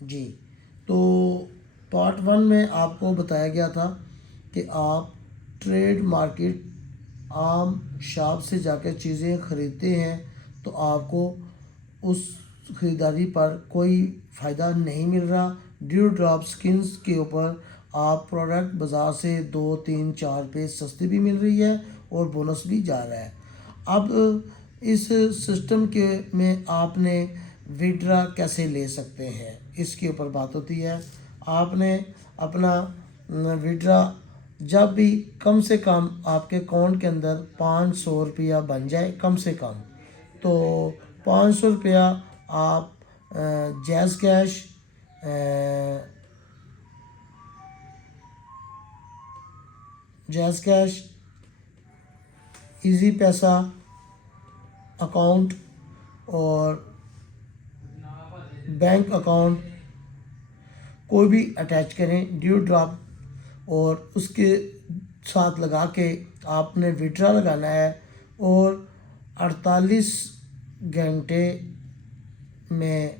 जी, तो part one में आपको बताया गया था कि आप ट्रेड मार्केट आम शॉप से जाकर चीज़ें ख़रीदते हैं तो आपको उस ख़रीदारी पर कोई फ़ायदा नहीं मिल रहा। ड्यू ड्रॉप स्किन्स के ऊपर आप प्रोडक्ट बाज़ार से 2 3 4 रुपये सस्ती भी मिल रही है और बोनस भी जा रहा है। अब इस सिस्टम के में आपने विड्रा कैसे ले सकते हैं इसके ऊपर बात होती है। आपने अपना विड्रा जब भी कम से कम आपके अकाउंट के अंदर 500 रुपया बन जाए कम से कम, तो 500 रुपया आप jazz cash, jazz cash, easy पैसा अकाउंट और बैंक अकाउंट कोई भी अटैच करें ड्यू ड्रॉप, और उसके साथ लगा के आपने विड्रा लगाना है और 48 घंटे में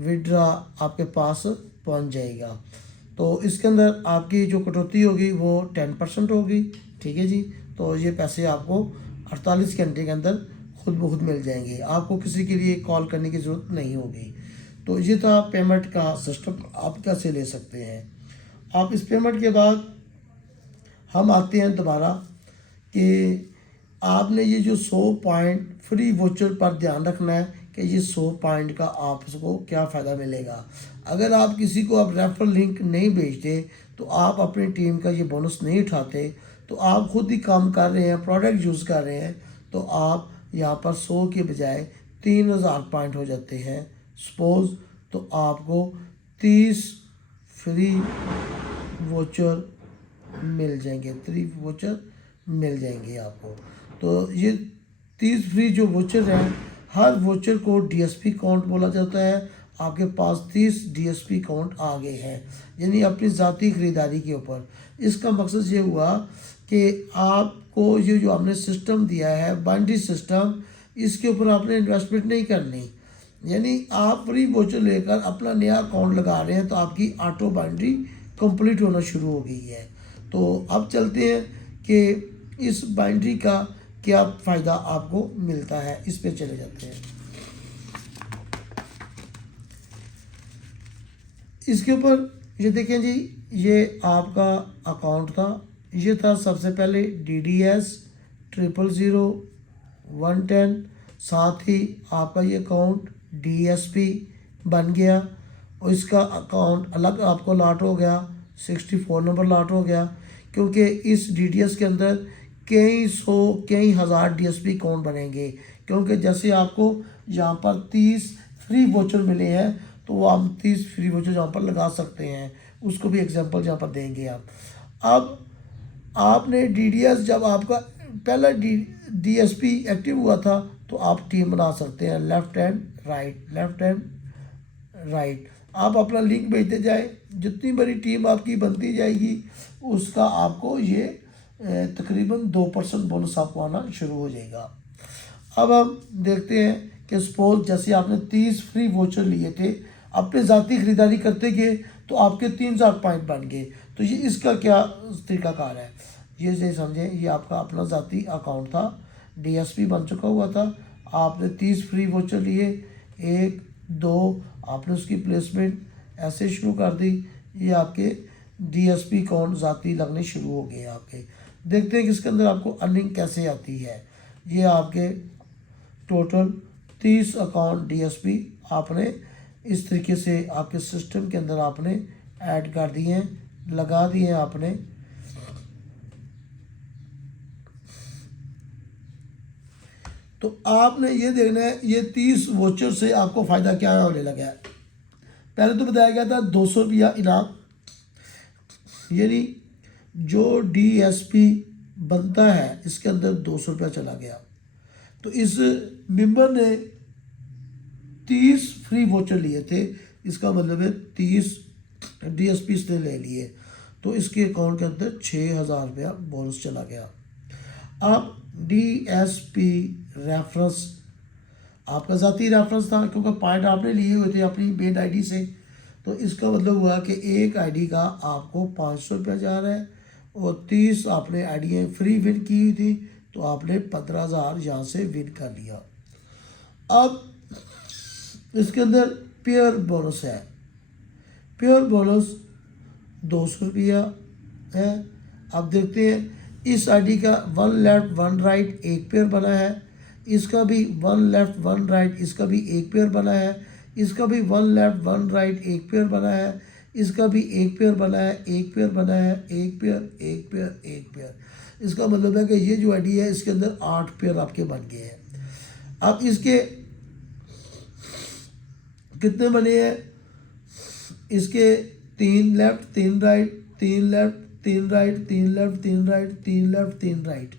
विड्रा आपके पास पहुंच जाएगा। तो इसके अंदर आपकी जो कटौती होगी वो 10% होगी। ठीक है जी, तो ये पैसे आपको 48 घंटे के अंदर खुद ब खुद मिल जाएंगे, आपको किसी के लिए कॉल करने की ज़रूरत नहीं होगी। तो ये था पेमेंट का सिस्टम, आप कैसे ले सकते हैं। आप इस पेमेंट के बाद हम आते हैं दोबारा कि आपने ये जो 100 पॉइंट फ्री वोचर पर ध्यान रखना है कि ये 100 पॉइंट का आपको क्या फ़ायदा मिलेगा। अगर आप किसी को आप रेफरल लिंक नहीं भेजते तो आप अपनी टीम का ये बोनस नहीं उठाते, तो आप खुद ही काम कर रहे हैं, प्रोडक्ट यूज़ कर रहे हैं, तो आप यहाँ पर 100 के बजाय 3000 पॉइंट हो जाते हैं सपोज़, तो आपको 30 फ्री वोचर मिल जाएंगे, 30 वोचर मिल जाएंगे आपको। तो ये 30 फ्री जो वोचर हैं, हर वोचर को डीएसपी काउंट बोला जाता है। आपके पास 30 डीएसपी काउंट आ गए हैं, यानी अपनी ज़ाती ख़रीदारी के ऊपर। इसका मकसद ये हुआ कि आपको ये जो आपने सिस्टम दिया है बाइनरी सिस्टम, इसके ऊपर आपने इन्वेस्टमेंट नहीं करनी, यानी आप फ्री वोचर लेकर अपना नया अकाउंट लगा रहे हैं तो आपकी ऑटो बाइनरी कंप्लीट होना शुरू हो गई है। तो अब चलते हैं कि इस बाइनरी का क्या फ़ायदा आपको मिलता है, इस पे चले जाते हैं। इसके ऊपर ये देखें जी, ये आपका अकाउंट था, ये था सबसे पहले DDS 000-110, साथ ही आपका ये अकाउंट DSP बन गया और इसका अकाउंट अलग आपको लॉट हो गया, 64 नंबर लॉट हो गया, क्योंकि इस DDS के अंदर कई सौ कई हज़ार DSP अकाउंट बनेंगे, क्योंकि जैसे आपको यहाँ पर 30 फ्री वोचर मिले हैं तो वो हम 30 फ्री वोचर यहाँ पर लगा सकते हैं, उसको भी एग्जांपल यहाँ पर देंगे आप। अब आपने DDS जब आपका पहला DSP एक्टिव हुआ था तो आप टीम बना सकते हैं left and right, left and right. आप अपना लिंक भेजते जाए, जितनी बड़ी टीम आपकी बनती जाएगी उसका आपको ये तकरीबन 2% बोनस आपको आना शुरू हो जाएगा। अब हम देखते हैं कि सपोज जैसे आपने 30 फ्री वोचर लिए थे, अपने ज़ाती ख़रीदारी करते गए तो आपके 3000 पॉइंट बन गए। तो ये इसका क्या तरीकाकार है, ये समझें, ये आपका अपना ज़ाती अकाउंट था, DSP बन चुका हुआ था, आपने 30 फ्री वोचर लिए, 1 2 आपने उसकी प्लेसमेंट ऐसे शुरू कर दी, ये आपके DSP अकाउंट ज़ाती लगने शुरू हो गए आपके। देखते हैं कि इसके अंदर आपको अर्निंग कैसे आती है। ये आपके टोटल 30 अकाउंट DSP आपने इस तरीके से आपके सिस्टम के अंदर आपने ऐड कर दिए हैं, लगा दिए हैं आपने। तो आपने ये देखना है ये 30 वोचर से आपको फ़ायदा क्या होने लगा है। पहले तो बताया गया था 200 रुपया इनाम, यानी जो DSP बनता है इसके अंदर 200 रुपया चला गया। तो इस मेंबर ने 30 फ्री वोचर लिए थे, इसका मतलब है 30 DSP इसने ले लिए, तो इसके अकाउंट के अंदर 6000 रुपया बोनस चला गया। अब DSP रेफरेंस आपका ज़ाती रेफरेंस था, क्योंकि पॉइंट आपने लिए हुए थे अपनी मेन ID से, तो इसका मतलब हुआ कि एक आईडी का आपको 500 रुपया जा रहा है, और 30 आपने आईडियाँ फ्री विन की हुई थी, तो आपने 15,000 यहाँ से विन कर लिया। अब इसके अंदर पेयर बोनस है। पेयर बोनस 200 रुपया है। अब देखते हैं इस आईडी का 1 लेफ्ट 1 राइट एक पेयर बना है, इसका भी 1 लेफ्ट 1 राइट इसका भी एक पेयर बना है, इसका भी 1 लेफ्ट 1 राइट एक पेयर बना है, इसका भी एक पेयर बना है, एक पेयर बना है, एक पेयर एक पेयर एक पेयर। इसका मतलब है कि ये जो आईडी है इसके अंदर 8 पेयर आपके बन गए हैं। अब इसके कितने बने हैं, इसके 3 left 3 right 3 left 3 right 3 left 3 right 3 left 3 right.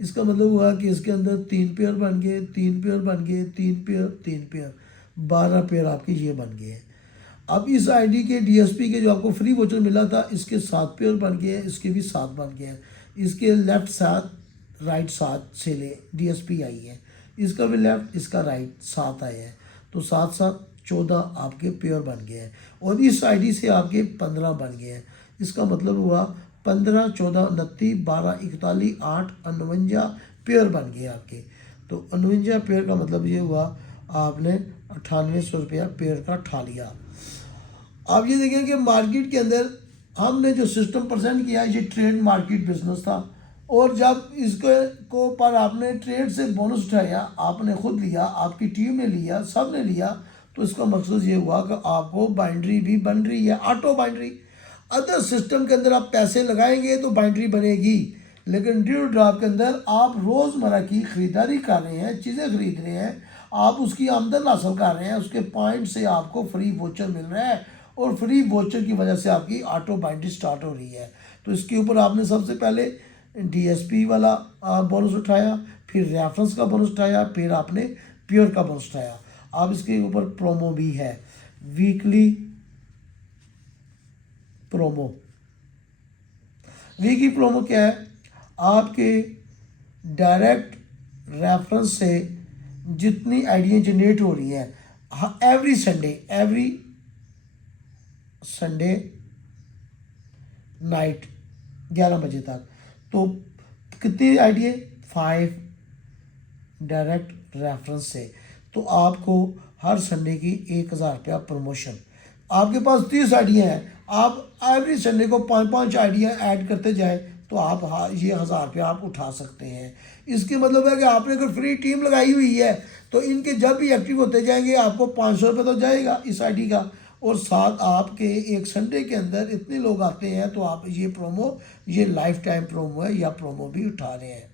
इसका मतलब हुआ कि इसके अंदर 3 पेयर बन गए, 3 पेयर बन गए, 3 पेयर 3 पेयर, 12 पेयर आपके ये बन गए हैं। अब इस आईडी के डीएसपी के जो आपको फ्री वोचर मिला था इसके 7 पेयर बन गए हैं, इसके भी 7 बन गए हैं। इसके लेफ्ट 7 राइट 7 से ले डीएसपी आई है, इसका भी लेफ्ट इसका राइट 7 आए हैं, तो 7 7 14 आपके पेयर बन गए हैं। और इस आईडी से आपके 15 बन गए हैं। इसका मतलब हुआ 15 14 29 12 41 8 49 पेयर बन गए आपके। तो 49 पेयर का मतलब ये हुआ आपने 9800 रुपया पेयर का ठा लिया। आप ये देखें कि मार्केट के अंदर हमने जो सिस्टम प्रेजेंट किया ये ट्रेड मार्केट बिजनेस था, और जब इसको को पर आपने ट्रेड से बोनस उठाया, आपने खुद लिया, आपकी टीम ने लिया, सब ने लिया, तो इसका मकसद ये हुआ कि आपको बाइंड्री भी बन रही है, ऑटो बाइंड्री। अदर सिस्टम के अंदर आप पैसे लगाएंगे तो बाइंड्री बनेगी, लेकिन ड्यू ड्रॉप के अंदर आप रोज़मर्रा की ख़रीदारी कर रहे हैं, चीज़ें खरीद रहे हैं, आप उसकी आमदन हासिल कर रहे हैं, उसके पॉइंट से आपको फ्री वोचर मिल रहा है, और फ्री वोचर की वजह से आपकी ऑटो बाइंड्री स्टार्ट हो रही है। तो इसके ऊपर आपने सबसे पहले डीएसपी वाला बोनस उठाया, फिर रेफरेंस का बोनस उठाया, फिर आपने प्योर का बोनस उठाया। अब इसके ऊपर प्रोमो भी है, वीकली प्रोमो। वीकली प्रोमो क्या है, आपके डायरेक्ट रेफरेंस से जितनी आइडिया जनरेट हो रही हैं एवरी संडे नाइट 11 बजे तक, तो कितनी आइडिया 5 डायरेक्ट रेफरेंस से, तो आपको हर संडे की 1000 रुपया प्रमोशन। आपके पास 30 आइडिया हैं, आप एवरी संडे को 5-5 आइडिया ऐड करते जाएं, तो आप ये 1000 रुपया आप उठा सकते हैं। इसके मतलब है कि आपने अगर फ्री टीम लगाई हुई है तो इनके जब भी एक्टिव होते जाएंगे आपको 500 रुपये तो जाएगा इस आईडी का, और साथ आपके एक संडे के अंदर इतने लोग आते हैं, तो आप ये प्रोमो, ये लाइफ टाइम प्रोमो है या प्रोमो भी उठा रहे हैं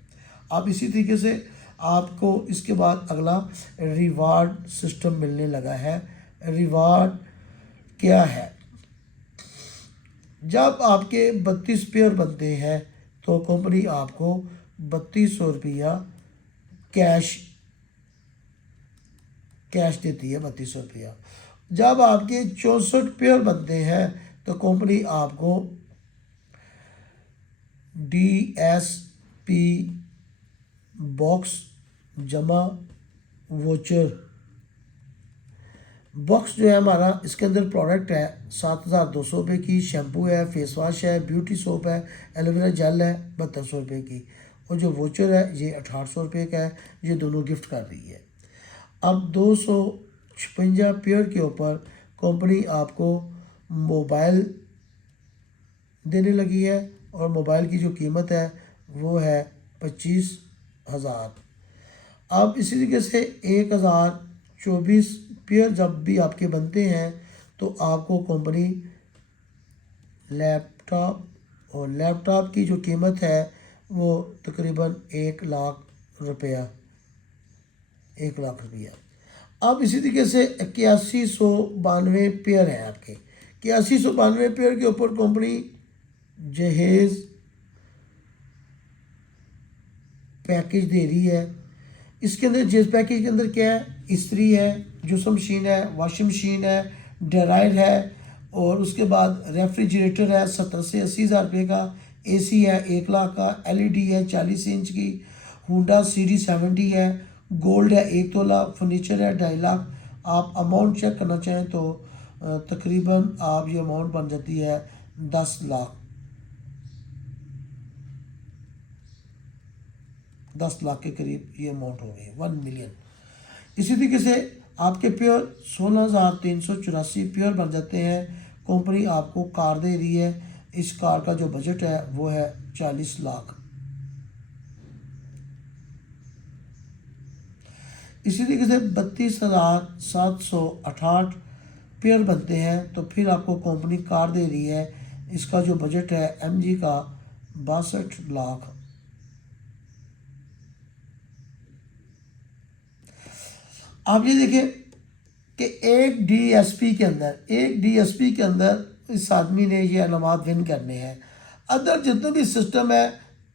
आप। इसी तरीके से आपको इसके बाद अगला रिवार्ड सिस्टम मिलने लगा है। रिवार्ड क्या है, जब आपके 32 पेयर बनते हैं तो कंपनी आपको 3200 रुपया कैश देती है, 3200 रुपया। जब आपके 64 पेयर बनते हैं तो कंपनी आपको DSP बॉक्स जमा वोचर बॉक्स जो है हमारा, इसके अंदर प्रोडक्ट है 7200 रुपये की, शैम्पू है, फेस वॉश है, ब्यूटी सोप है, एलोवेरा जेल है 7200 रुपये की, और जो वोचर है ये 1800 रुपये का है। ये दोनों गिफ्ट कर रही है। अब 256 पेयर के ऊपर कंपनी आपको मोबाइल देने लगी है, और मोबाइल की जो कीमत है वो है 25,000। अब इसी तरीके से 1024 पेयर जब भी आपके बनते हैं तो आपको कंपनी लैपटॉप, और लैपटॉप की जो कीमत है वो तकरीबन 1,00,000 रुपया, 1,00,000 रुपया। अब इसी तरीके से 8192 पेयर हैं आपके। 8192 पेयर के ऊपर कंपनी जहेज़ पैकेज दे रही है। इसके अंदर जिस पैकेज के अंदर क्या है, इस्त्री है, जूसर मशीन है, वॉशिंग मशीन है, ड्रायर है, और उसके बाद रेफ्रिजरेटर है 70 से 80,000 रुपये का, एसी है 1,00,000 का, एलईडी है 40 इंच की, होंडा सीरीज 70 है, गोल्ड है 1 तोला, फर्नीचर है 2.5 लाख। आप अमाउंट चेक करना चाहें तो तकरीबन आप ये अमाउंट बन जाती है 10 लाख, 10 लाख के करीब ये अमाउंट हो गई, 1 मिलियन। इसी तरीके से आपके प्योर 16,384 प्योर बन जाते हैं। कंपनी आपको कार दे रही है, इस कार का जो बजट है वो है 40 लाख। इसी तरीके से 32,768 पेयर बनते हैं, तो फिर आपको कंपनी कार दे रही है, इसका जो बजट है MG का 62 लाख। आप ये देखें कि एक DSP के अंदर इस आदमी ने ये इनामात विन करने हैं। अदर जितने भी सिस्टम है,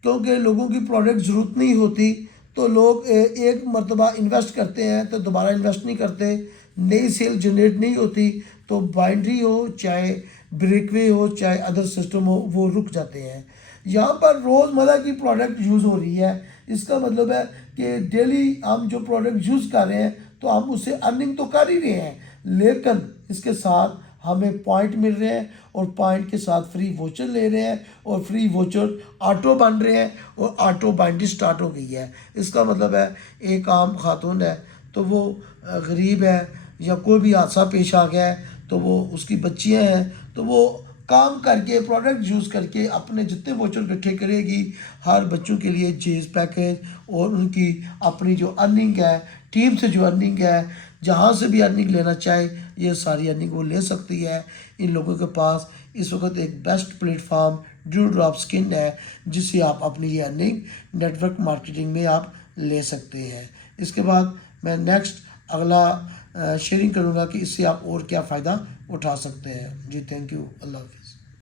क्योंकि लोगों की प्रोडक्ट ज़रूरत नहीं होती तो लोग एक मरतबा इन्वेस्ट करते हैं तो दोबारा इन्वेस्ट नहीं करते, नई सेल जनरेट नहीं होती, तो बाइंड्री हो चाहे ब्रेकवे हो चाहे अदर सिस्टम हो वो रुक जाते हैं। यहाँ पर रोज़मर्रा की प्रोडक्ट यूज़ हो रही है, इसका मतलब है कि डेली हम जो प्रोडक्ट यूज़ कर रहे हैं तो हम उससे अर्निंग तो कर ही रहे हैं, लेकिन इसके साथ हमें पॉइंट मिल रहे हैं और पॉइंट के साथ फ्री वोचर ले रहे हैं और फ्री वोचर ऑटो बन रहे हैं और ऑटो बाइंडिंग स्टार्ट हो गई है। इसका मतलब है एक आम खातून है तो वो गरीब है या कोई भी हादसा पेश आ गया है तो वो उसकी बच्चियां हैं तो वो काम करके प्रोडक्ट यूज़ करके अपने जितने वोचर इकट्ठे करेगी, हर बच्चों के लिए जेज पैकेज और उनकी अपनी जो अर्निंग है, टीम से जो अर्निंग है, जहाँ से भी अर्निंग लेना चाहे ये सारी अर्निंग वो ले सकती है। इन लोगों के पास इस वक्त एक best platform dew drop skin है जिससे आप अपनी ये अर्निंग नेटवर्क मार्केटिंग में आप ले सकते हैं। इसके बाद मैं नेक्स्ट अगला शेयरिंग करूँगा कि इससे आप और क्या फ़ायदा उठा सकते हैं। जी थैंक यू, अल्लाह हाफ़िज़।